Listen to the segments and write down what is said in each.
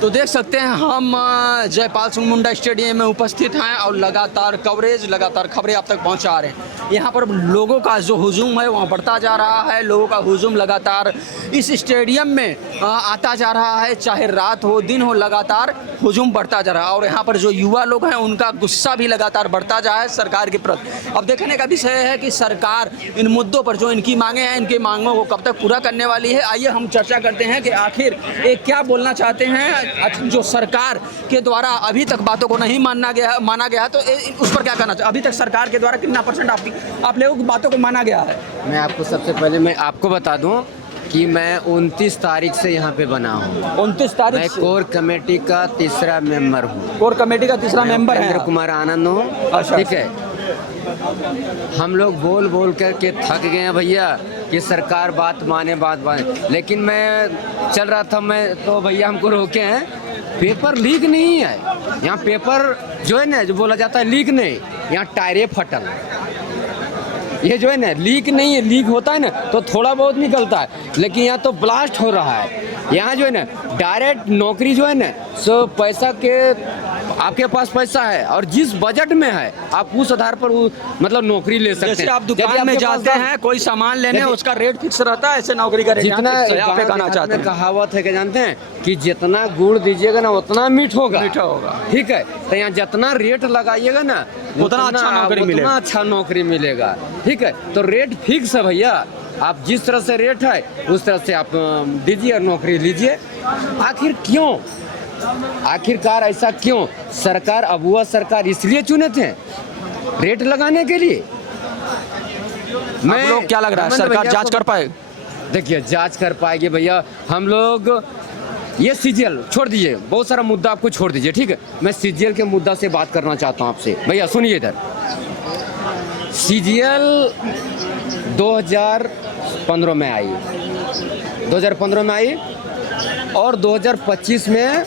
तो देख सकते हैं हम जयपाल सिंह मुंडा स्टेडियम में उपस्थित हैं और लगातार खबरें आप तक पहुंचा रहे हैं। यहाँ पर लोगों का जो हुजूम है वहाँ बढ़ता जा रहा है। लोगों का हुजूम लगातार इस स्टेडियम में आता जा रहा है, चाहे रात हो दिन हो, लगातार हुजूम बढ़ता जा रहा है। और यहाँ पर जो युवा लोग हैं उनका गुस्सा भी लगातार बढ़ता जा रहा है सरकार के प्रति। अब देखने का विषय है कि सरकार इन मुद्दों पर जो इनकी मांगे हैं, इनकी मांगों को कब तक पूरा करने वाली है। आइए हम चर्चा करते हैं कि आखिर ये क्या बोलना चाहते हैं। जो सरकार के द्वारा अभी तक बातों को नहीं माना गया तो उस पर क्या कहना चाहिए। अभी तक सरकार के द्वारा कितना % आप लोगों की बातों को माना गया है। मैं आपको सबसे पहले मैं आपको बता दूं कि मैं 29 तारीख से यहाँ पे बना हूँ। 29 तारीख मैं कोर कमेटी का तीसरा मेंबर हूँ। कोर कमेटी का तीसरा मेंबर है। इंद्र कुमार आनंद हूँ। अच्छा। ठीक है, हम लोग बोल करके थक गए हैं भैया कि सरकार बात माने। लेकिन मैं चल रहा था, मैं तो भैया हमको रोके हैं। पेपर लीक नहीं है यहाँ। पेपर जो है ना, जो बोला जाता है लीक नहीं, यहाँ टायरे फटल। ये जो है ना लीक नहीं है। लीक होता है ना तो थोड़ा बहुत निकलता है, लेकिन यहाँ तो ब्लास्ट हो रहा है। यहाँ जो है ना डायरेक्ट नौकरी जो है ना, सो पैसा के आपके पास पैसा है और जिस बजट में है आप उस आधार पर मतलब नौकरी ले सकते हैं। जैसे आप दुकान में जाते हैं कोई सामान लेने, उसका रेट फिक्स रहता है, ऐसे नौकरी का रेट जितना यहाँ पे कहना चाहते हैं। कहावत है कि जानते हैं कि जितना गुड़ दीजिएगा ना उतना मीठ होगा। ठीक है, तो यहाँ जितना रेट लगाइएगा ना उतना अच्छा नौकरी मिलेगा। ठीक है, तो रेट फिक्स है भैया। आप जिस तरह से रेट है उस तरह से आप दीजिए और नौकरी लीजिए। आखिर क्यों, आखिरकार ऐसा क्यों? सरकार अबुआ सरकार इसलिए चुने थे रेट लगाने के लिए। मैं लोग क्या लग रहा है सरकार जांच कर पाए? देखिए जांच कर पाएगी भैया। हम लोग ये सीजीएल छोड़ दीजिए, बहुत सारा मुद्दा आपको छोड़ दीजिए। ठीक है, मैं सीजीएल के मुद्दा से बात करना चाहता हूँ आपसे। भैया सुनिए, इधर सीजीएल 2015 में आई, 2015 में आई और 2025 में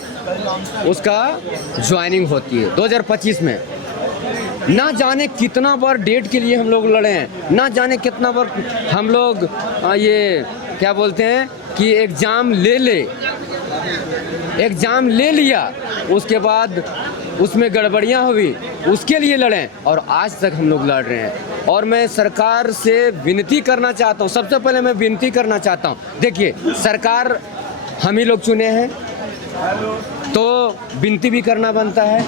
उसका ज्वाइनिंग होती है। 2025 में ना जाने कितना बार डेट के लिए हम लोग लड़े हैं, ना जाने कितना बार हम लोग ये क्या बोलते हैं कि एग्ज़ाम ले लिया, उसके बाद उसमें गड़बड़ियाँ हुई, उसके लिए लड़े और आज तक हम लोग लड़ रहे हैं। और मैं सरकार से विनती करना चाहता हूँ, सबसे पहले मैं विनती करना चाहता हूँ। देखिए सरकार हम ही लोग चुने हैं तो विनती भी करना बनता है।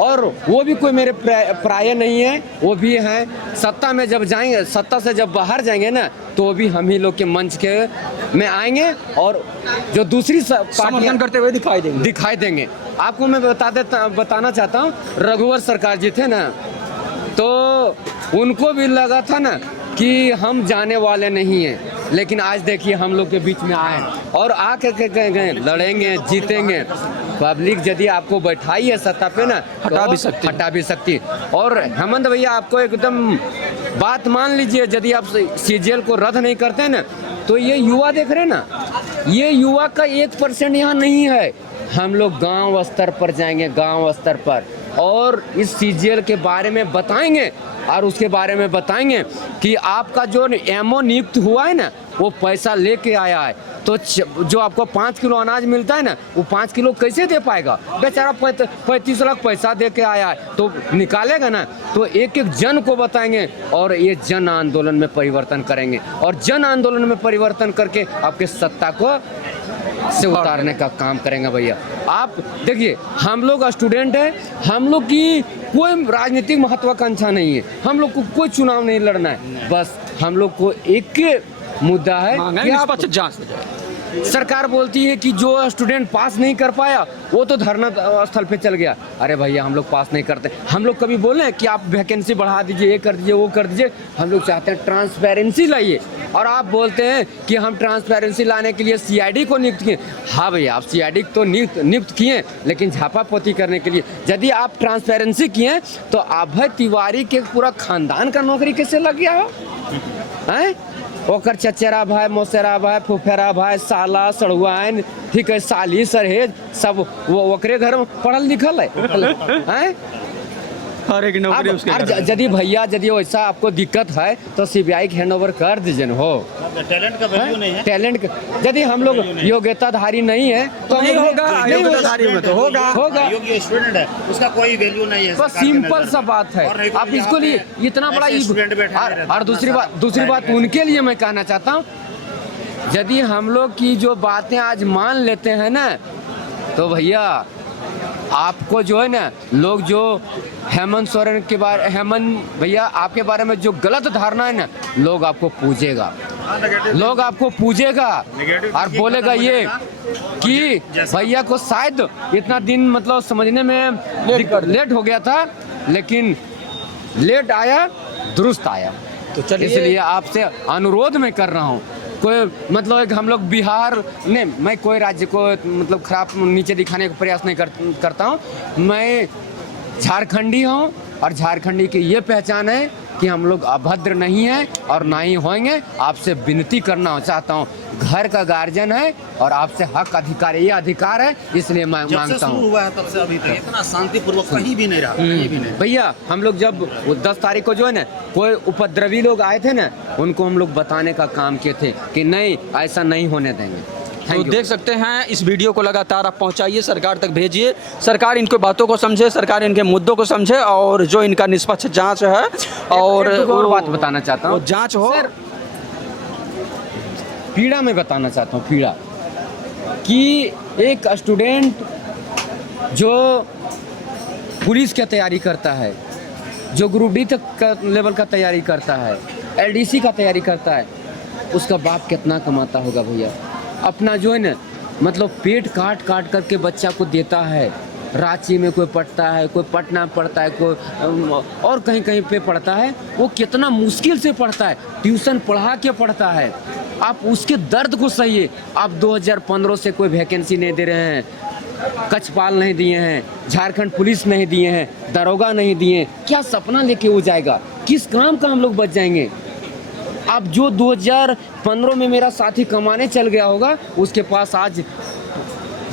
और वो भी कोई मेरे प्राय नहीं है, वो भी हैं सत्ता में जब जाएंगे, सत्ता से जब बाहर जाएंगे ना तो भी हम ही लोग के मंच के में आएंगे और जो दूसरी पार्टियां करते हुए दिखाई देंगे। आपको मैं बताना चाहता हूँ, रघुवर सरकार जी थे ना तो उनको भी लगा था ना कि हम जाने वाले नहीं हैं, लेकिन आज देखिए हम लोग के बीच में आए और आके गए, लड़ेंगे, जीतेंगे। पब्लिक यदि आपको बैठाई है सत्ता पे ना हटा भी सकती। और हेमंत भैया आपको एकदम बात मान लीजिए, यदि आप सीजीएल को रद्द नहीं करते ना तो ये युवा देख रहे हैं ना, ये युवा का 1% यहाँ नहीं है। हम लोग गांव स्तर पर जाएंगे, गांव स्तर पर, और इस सीजीएल के बारे में बताएंगे और उसके बारे में बताएंगे कि आपका जो एमओ नियुक्त हुआ है ना वो पैसा लेके आया है, तो जो आपको 5 किलो अनाज मिलता है ना वो 5 किलो कैसे दे पाएगा? बेचारा 35 लाख पैसा दे के आया है तो निकालेगा ना। तो एक एक जन को बताएंगे और ये जन आंदोलन में परिवर्तन करेंगे और जन आंदोलन में परिवर्तन करके आपके सत्ता को से उतारने का काम करेंगे भैया। आप देखिए हम लोग स्टूडेंट हैं, हम लोग की कोई राजनीतिक महत्वाकांक्षा नहीं है, हम लोग को कोई चुनाव नहीं लड़ना है, बस हम लोग को एक मुद्दा है कि जांच। सरकार बोलती है कि जो स्टूडेंट पास नहीं कर पाया वो तो धरना स्थल पे चल गया। अरे भैया हम लोग पास नहीं करते। हम लोग कभी बोले कि आप वैकेंसी बढ़ा दीजिए, ये कर दीजिए, वो कर दीजिए। हम लोग चाहते हैं ट्रांसपेरेंसी लाइए और आप बोलते हैं कि हम ट्रांसपेरेंसी लाने के लिए सीआईडी को नियुक्त किए। हाँ भैया आप सीआईडी तो नियुक्त किए, लेकिन झापापोती करने के लिए यदि आप ट्रांसपेरेंसी किए तो अभय तिवारी के पूरा खानदान का नौकरी कैसे लग गया हो? हैं ओकर चचेरा भाई, मौसेरा भाई, फुफेरा भाई, साला सड़ुआन, ठीक है, साली सरहेज सब वो ओकरे घर में पढ़ल लिखल है। हर एक नौकरी उसके घर में। यदि भैया यदि वैसा आपको दिक्कत है तो सीबीआई हैंड ओवर कर दीजिए न हो। टैलेंट का वैल्यू नहीं है। टैलेंट यदि हम लोग योग्यताधारी नहीं है तो नहीं होगा, योग्यताधारी में तो होगा। योग्य स्टूडेंट है उसका कोई वैल्यू नहीं है। बस सिंपल सा बात है। और नहीं तो आप यहाँ इसको लिए पे इतना बड़ा ऐसे स्टूडेंट बैठे नहीं रहते। और दूसरी बात उनके लिए मैं कहना चाहता हूँ, यदि हम लोग की जो बातें आज मान लेते हैं ना तो भैया आपको जो है ना लोग जो हेमंत सोरेन के बारे हेमंत भैया आपके बारे में जो गलत धारणा है ना लोग आपको पूजेगा, लोग आपको पूजेगा और बोलेगा ये कि भैया को शायद इतना दिन मतलब समझने में लेट हो गया था, लेकिन लेट आया दुरुस्त आया। तो चलिए इसलिए आपसे अनुरोध मैं कर रहा हूँ, कोई मतलब एक हम लोग बिहार नहीं, मैं कोई राज्य को मतलब खराब नीचे दिखाने का प्रयास नहीं करता हूँ। मैं झारखंडी हूँ और झारखंडी की ये पहचान है कि हम लोग अभद्र नहीं हैं और ना ही होंगे। आपसे विनती करना चाहता हूँ, घर का गार्जियन है और आपसे हक अधिकार ये अधिकार है, इसलिए मैं मांगता हूँ। हुआ है तब से अभी तक इतना शांतिपूर्वक कहीं भी नहीं रहा, कहीं भी नहीं। भैया हम लोग जब 10 तारीख को जो है ना कोई उपद्रवी लोग आए थे ना उनको हम लोग बताने का काम किए थे कि नहीं ऐसा नहीं होने देंगे। तो देख सकते हैं इस वीडियो को लगातार आप पहुंचाइए, सरकार तक भेजिए, सरकार इनके बातों को समझे, सरकार इनके मुद्दों को समझे और जो इनका निष्पक्ष जांच है और बात बताना चाहता हूँ, जांच हो। पीड़ा में बताना चाहता हूँ, पीड़ा कि एक स्टूडेंट जो पुलिस की तैयारी करता है, जो ग्रुप डी तक का लेवल का तैयारी करता है, एलडीसी का तैयारी करता है, उसका बाप कितना कमाता होगा भैया। अपना जो है ना मतलब पेट काट काट करके बच्चा को देता है। रांची में कोई पढ़ता है, कोई पटना पढ़ता है, कोई और कहीं कहीं पे पढ़ता है। वो कितना मुश्किल से पढ़ता है, ट्यूशन पढ़ा के पढ़ता है। आप उसके दर्द को सहिए। आप 2015 से कोई वैकेंसी नहीं दे रहे हैं, कचपाल नहीं दिए हैं, झारखंड पुलिस नहीं दिए हैं, दरोगा नहीं दिए, क्या सपना लेके वो जाएगा? किस काम का हम लोग बच जाएंगे? अब जो 2015 में मेरा साथी कमाने चल गया होगा उसके पास आज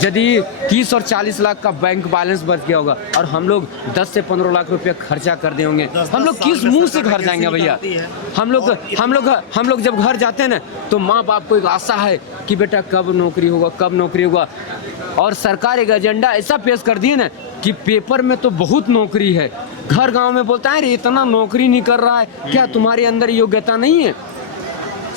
यदि 30 और 40 लाख का बैंक बैलेंस बच गया होगा और हम लोग 10 से 15 लाख रुपया खर्चा कर दे होंगे, हम लोग किस मुंह से घर जाएंगे भैया? हम लोग जब घर जाते हैं ना तो माँ बाप को एक आशा है कि बेटा कब नौकरी होगा, कब नौकरी होगा। और सरकार एक एजेंडा ऐसा पेश कर दिए ना कि पेपर में तो बहुत नौकरी है, घर गांव में बोलता है रे इतना नौकरी नहीं कर रहा है, क्या तुम्हारे अंदर योग्यता नहीं है?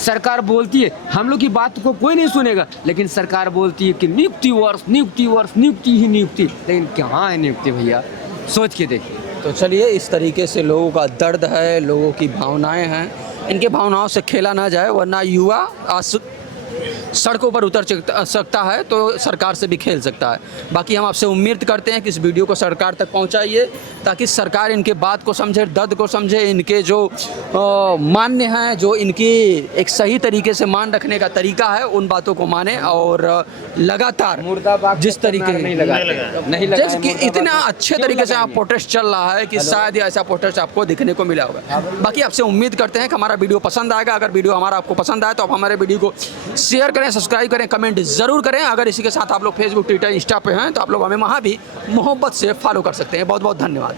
सरकार बोलती है, हम लोग की बात को कोई नहीं सुनेगा, लेकिन सरकार बोलती है कि नियुक्ति वर्ष नियुक्ति ही नियुक्ति। लेकिन कहाँ है नियुक्ति भैया? सोच के देखिए। तो चलिए इस तरीके से लोगों का दर्द है, लोगों की भावनाएं हैं, इनके भावनाओं से खेला ना जाए वरना युवा सड़कों पर उतर सकता है तो सरकार से भी खेल सकता है। बाकी हम आपसे उम्मीद करते हैं कि इस वीडियो को सरकार तक पहुंचाइए ताकि सरकार इनके बात को समझे, दर्द को समझे, इनके जो मान्य हैं, जो इनकी एक सही तरीके से मान रखने का तरीका है उन बातों को माने और लगातार जिस तरीके जैसे कि इतना अच्छे तरीके से आप प्रोटेस्ट चल रहा है कि शायद ऐसा प्रोटेस्ट आपको दिखने को मिला होगा। बाकी आपसे उम्मीद करते हैं कि हमारा वीडियो पसंद आएगा। अगर वीडियो हमारा आपको पसंद आए तो आप हमारे वीडियो को शेयर करें, सब्सक्राइब करें, कमेंट ज़रूर करें। अगर इसी के साथ आप लोग फेसबुक, ट्विटर, इंस्टा पे हैं तो आप लोग हमें वहाँ भी मोहब्बत से फॉलो कर सकते हैं। बहुत बहुत धन्यवाद।